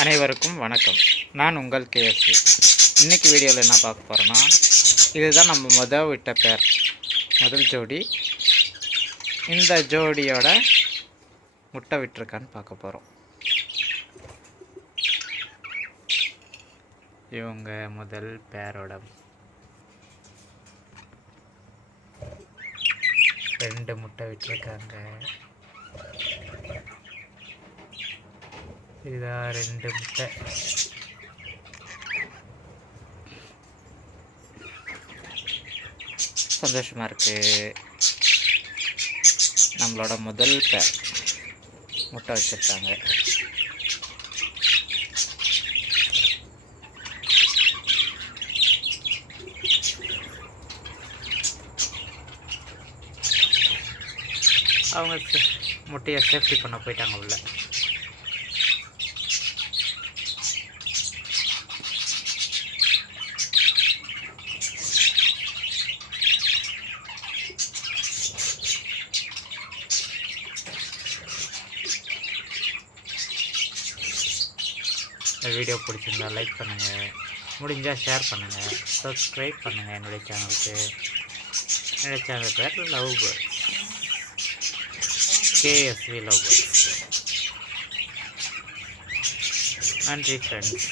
அனைவருக்கும் வணக்கம். நான் உங்கள் கேஎஸ்சி இன்றைக்கி வீடியோவில் என்ன பார்க்க போகிறோன்னா இதுதான் நம்ம முதல் விட்ட பேர். முதல் ஜோடி. இந்த ஜோடியோட முட்டை விட்டுருக்கான்னு பார்க்க போகிறோம் இவங்க முதல் பேரோட ரெண்டு முட்டை விட்டுருக்காங்க. இதா ரெண்டு முட்டை சந்தோஷமா இருக்கு நம்மளோட முதல் பேர் முட்டை வச்சிருக்காங்க அவங்க முட்டையை சேஃப்டி பண்ண போயிட்டாங்க உள்ள இந்த வீடியோ பிடிச்சிருந்தா லைக் பண்ணுங்கள் முடிஞ்சால் ஷேர் பண்ணுங்கள் சப்ஸ்கிரைப் பண்ணுங்கள் என்னுடைய சேனலுக்கு என்னுடைய சேனல் பேர் love bird KSV love bird நன்றி ஃப்ரெண்ட்ஸ்